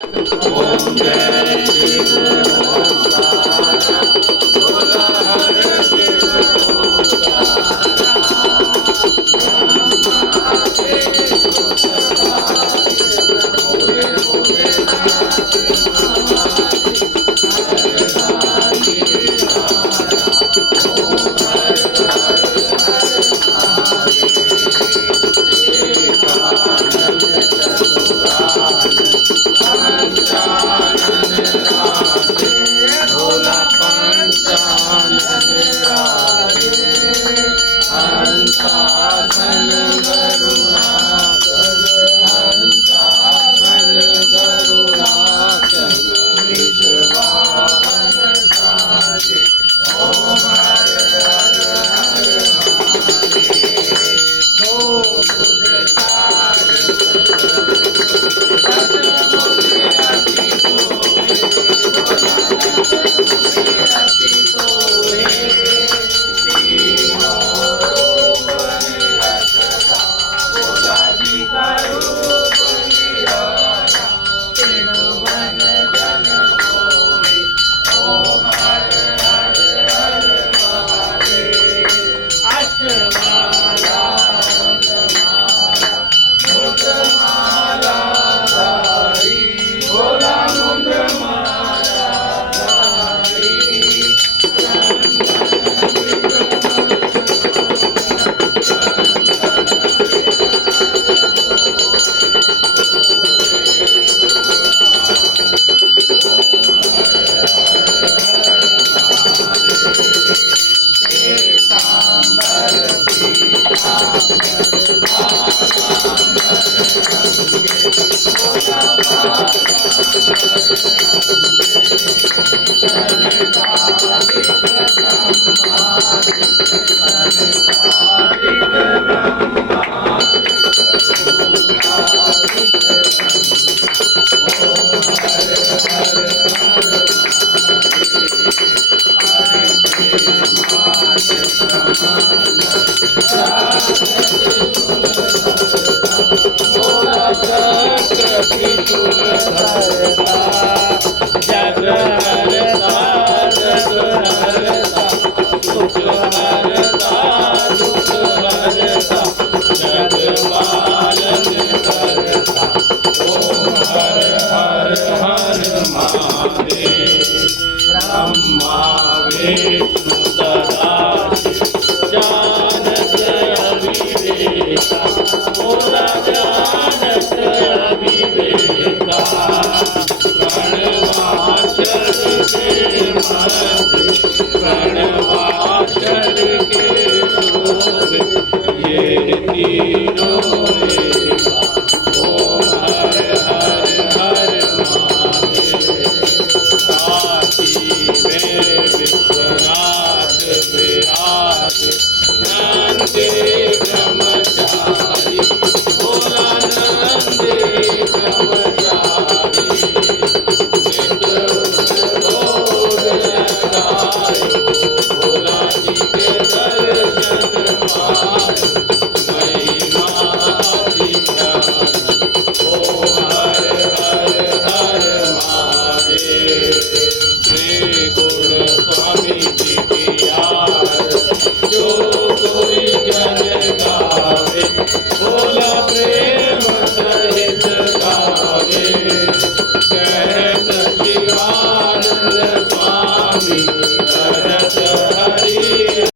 ओम जय शिव ओंकारा बोला हर शिव ओंकारा ब्रह्मा देव भोले भोलेनाथ महादेव हर राधे राधा ओम हर हर हर महादेव एकानंद चतुरानंद पंचानन राधे भोला पंचानन राधे हंसासन गरुणासन हंसासन गरुणासन वृषवाहन राधे ओम हर हर हर महादेव ओ बुधतार ब्रह्मा विष्णु सदाशिव जानत अविवेका बोला जानत अविवेका प्रणवाक्षर के मध्य प्रणवाक्षर के शोभे ये तीनों एका ओम हर हर हर महादेव विश्वनाथ विराज नंदे ब्रह्मचारी भोला नंदे ब्रह्मचारी नित्य बोध लगाए भोला जी के दर्शन पाए महिमा अधिकार ओम हर हर हर महादेव श्री गुण स्वामी जी की आरती जो कोई जन गावे भोला प्रेम सहित गावे कहत शिवानंद स्वामी